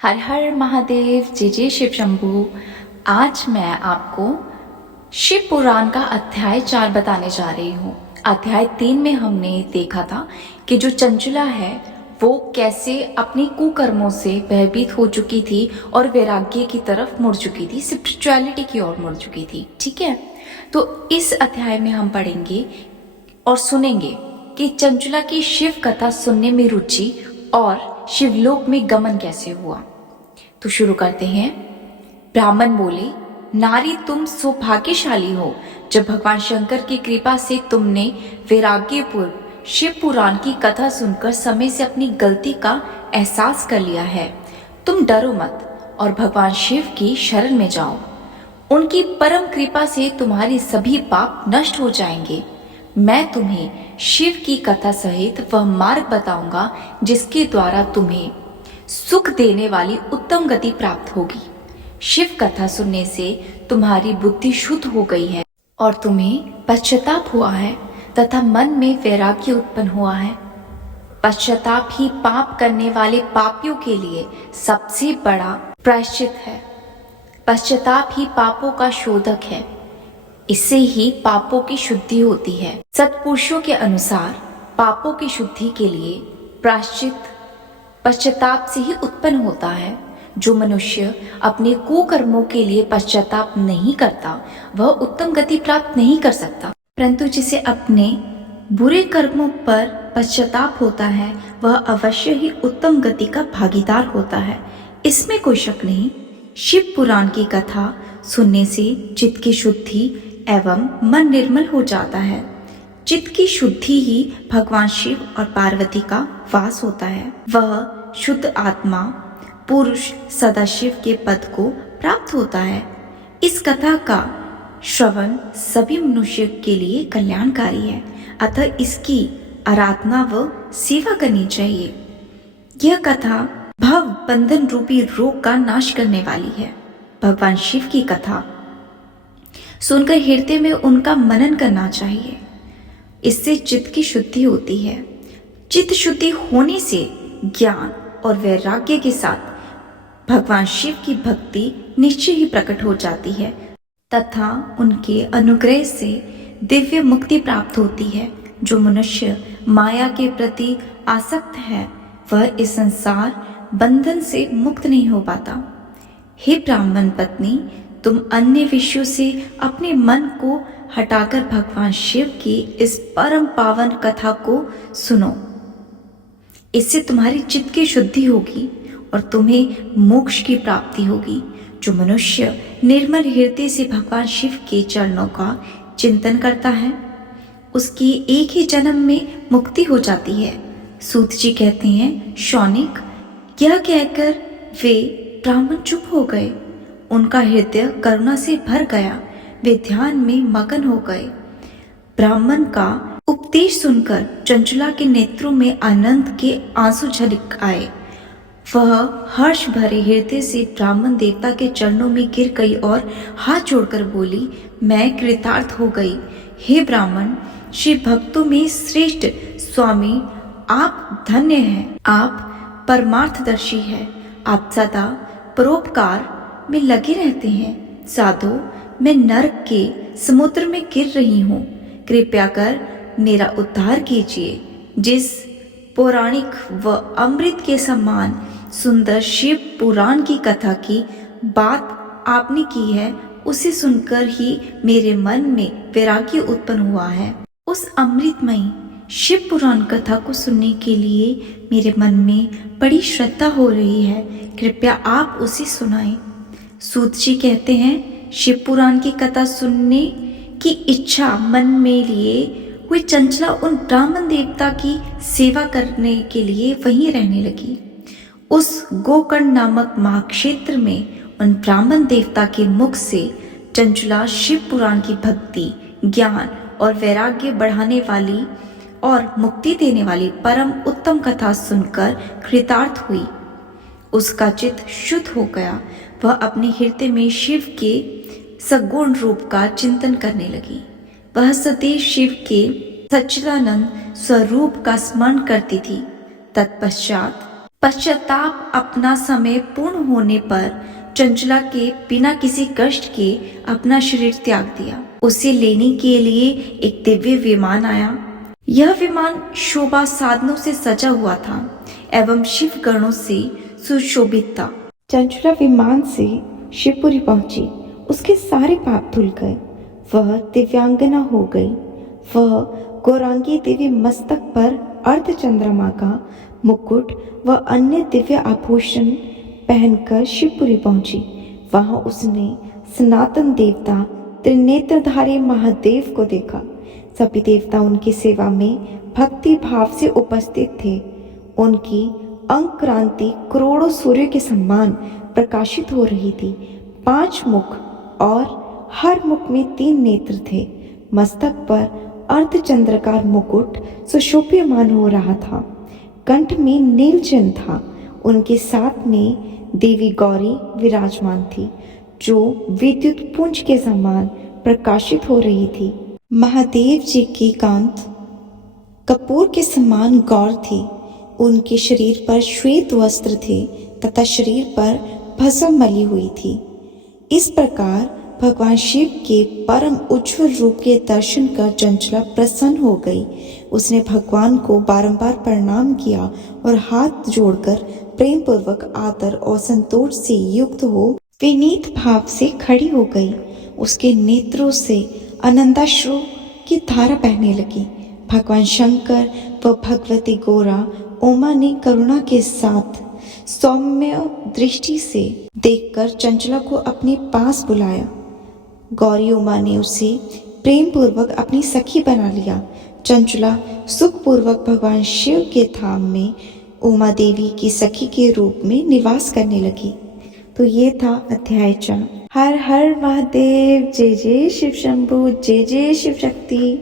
हर हर महादेव, जय जय शिव शंभू। आज मैं आपको शिव पुराण का अध्याय 4 बताने जा रही हूँ। अध्याय 3 में हमने देखा था कि जो चंचला है वो कैसे अपने कुकर्मों से भयभीत हो चुकी थी और वैराग्य की तरफ मुड़ चुकी थी, स्पिरिचुअलिटी की ओर मुड़ चुकी थी। ठीक है, तो इस अध्याय में हम पढ़ेंगे और सुनेंगे कि चंचला की शिव कथा सुनने में रुचि और शिवलोक में गमन कैसे हुआ। तो शुरू करते हैं। ब्राह्मण बोले, नारी तुम सौभाग्यशाली हो जब भगवान शंकर की कृपा से तुमने वैराग्यपूर्व शिव पुराण की कथा सुनकर समय से अपनी गलती का एहसास कर लिया है। तुम डरो मत और भगवान शिव की शरण में जाओ। उनकी परम कृपा से तुम्हारी सभी पाप नष्ट हो जाएंगे। मैं तुम्हें शिव की कथा सहित वह मार्ग बताऊंगा जिसके द्वारा तुम्हें सुख देने वाली उत्तम गति प्राप्त होगी। शिव कथा सुनने से तुम्हारी बुद्धि शुद्ध हो गई है और तुम्हें पश्चाताप हुआ है तथा मन में वैराग्य उत्पन्न हुआ है। पश्चाताप ही पाप करने वाले पापियों के लिए सबसे बड़ा प्रायश्चित है। पश्चाताप ही पापों का शोधक है। इससे ही पापों की शुद्धि होती है। सत्पुरुषों के अनुसार पापों की शुद्धि के लिए प्रायश्चित पश्चाताप से ही उत्पन्न होता है। जो मनुष्य अपने कुकर्मों के लिए पश्चाताप नहीं करता वह उत्तम गति प्राप्त नहीं कर सकता, परंतु जिसे अपने बुरे कर्मों पर पश्चाताप होता है वह अवश्य ही उत्तम गति का भागीदार होता है। इसमें कोई शक नहीं। शिव पुराण की कथा सुनने से चित्त की शुद्धि एवं मन निर्मल हो जाता है। चित्त की शुद्धि ही भगवान शिव और पार्वती का वास होता है। वह शुद्ध आत्मा पुरुष सदाशिव के पद को प्राप्त होता है। इस कथा का श्रवण सभी मनुष्य के लिए कल्याणकारी है, अतः इसकी आराधना व सेवा करनी चाहिए। यह कथा भव बंधन रूपी रोग का नाश करने वाली है। भगवान शिव की कथा सुनकर हृदय में उनका मनन करना चाहिए। इससे चित्त की शुद्धि होती है। चित्त शुद्धि होने से ज्ञान और वैराग्य के साथ भगवान शिव की भक्ति निश्चय ही प्रकट हो जाती है तथा उनके अनुग्रह से दिव्य मुक्ति प्राप्त होती है। जो मनुष्य माया के प्रति आसक्त है वह इस संसार बंधन से मुक्त नहीं हो पाता। हे ब्राह्मण पत्नी, तुम अन्य विषयों से अपने मन को हटाकर भगवान शिव की इस परम पावन कथा को सुनो। इससे तुम्हारी चित्त की शुद्धि होगी और तुम्हें मोक्ष की प्राप्ति होगी। जो मनुष्य निर्मल हृदय से भगवान शिव के चरणों का चिंतन करता है उसकी एक ही जन्म में मुक्ति हो जाती है। सूत जी कहते हैं, शौनिक, यह कहकर वे ब्राह्मण चुप हो गए। उनका हृदय करुणा से भर गया। वे ध्यान में मगन हो गए। ब्राह्मण का उपदेश सुनकर चंचला के नेत्रों में आनंद के आंसू झलक आए। वह हर्ष भरे हृदय से ब्राह्मण देवता के चरणों में गिर गई और हाथ जोड़कर बोली, मैं कृतार्थ हो गई। हे ब्राह्मण, शिव भक्तों में श्रेष्ठ स्वामी आप धन्य हैं। आप परमार्थदर्शी हैं। आप सदा परोपकार में लगे रहते हैं। साधु, मैं नरक के समुद्र में गिर रही हूँ। कृपया कर मेरा उद्धार कीजिए। जिस पौराणिक व अमृत के समान सुंदर शिव पुराण की कथा की बात आपने की है उसे सुनकर ही मेरे मन में वैराग्य उत्पन्न हुआ है। उस अमृतमयी शिव पुराण कथा को सुनने के लिए मेरे मन में बड़ी श्रद्धा हो रही है। कृपया आप उसे सुनाएं। सूत जी कहते हैं, शिव पुराण की कथा सुनने की इच्छा मन में लिए हुई चंचला उन ब्राह्मण देवता की सेवा करने के लिए वहीं रहने लगी। उस गोकर्ण नामक महाक्षेत्र में उन ब्राह्मण देवता के मुख से चंचला शिव पुराण की भक्ति, ज्ञान और वैराग्य बढ़ाने वाली और मुक्ति देने वाली परम उत्तम कथा सुनकर कृतार्थ हुई। उसका चित्त शुद्ध हो गया। वह अपने हृदय में शिव के सगुण रूप का चिंतन करने लगी। वह सदैव शिव के सच्चिदानंद स्वरूप का स्मरण करती थी। तत्पश्चात पश्चाताप अपना समय पूर्ण होने पर चंचला के बिना किसी कष्ट के अपना शरीर त्याग दिया। उसे लेने के लिए एक दिव्य विमान आया। यह विमान शोभा साधनों से सजा हुआ था एवं शिव गणों से सुशोभित था। चंचला विमान से शिवपुरी पहुंची। उसके सारे पाप धुल गए। वह दिव्यांगना हो गई। वह गौरांगी देवी मस्तक पर अर्धचंद्रमा का मुकुट व अन्य दिव्य आभूषण पहनकर शिवपुरी पहुंची। वहां उसने सनातन देवता त्रिनेत्रधारी महादेव को देखा। सभी देवता उनकी सेवा में भक्ति भाव से उपस्थित थे। उनकी अंग क्रांति करोड़ों सूर्य के समान प्रकाशित हो रही थी। 5 मुख और हर मुख में 3 नेत्र थे। मस्तक पर अर्धचंद्राकार मुकुट सुशोभ्यमान हो रहा था। कंठ में नीलचंद था। उनके साथ में देवी गौरी विराजमान थी, जो विद्युत पुंज के समान प्रकाशित हो रही थी। महादेव जी की कांत कपूर के समान गौर थी। उनके शरीर पर श्वेत वस्त्र थे तथा शरीर पर भस्म मली हुई थी। इस प्रकार भगवान शिव के परम उज्जवल रूप के दर्शन कर चंचला प्रसन्न हो गई। उसने भगवान को बारंबार प्रणाम किया और हाथ जोड़कर प्रेम पूर्वक आदर और संतोष से युक्त हो विनीत भाव से खड़ी हो गई। उसके नेत्रों से आनंदाश्रु की धारा बहने लगी। भगवान शंकर व भगवती गौरा उमा ने करुणा के साथ सौम्य दृष्टि से देखकर चंचला को अपने पास बुलाया। गौरी उमा ने उसे प्रेम पूर्वक अपनी सखी बना लिया। चंचला सुखपूर्वक भगवान शिव के धाम में उमा देवी की सखी के रूप में निवास करने लगी। तो ये था अध्याय 4। हर हर महादेव। जय जय शिव शंभू। जय जय शिव शक्ति।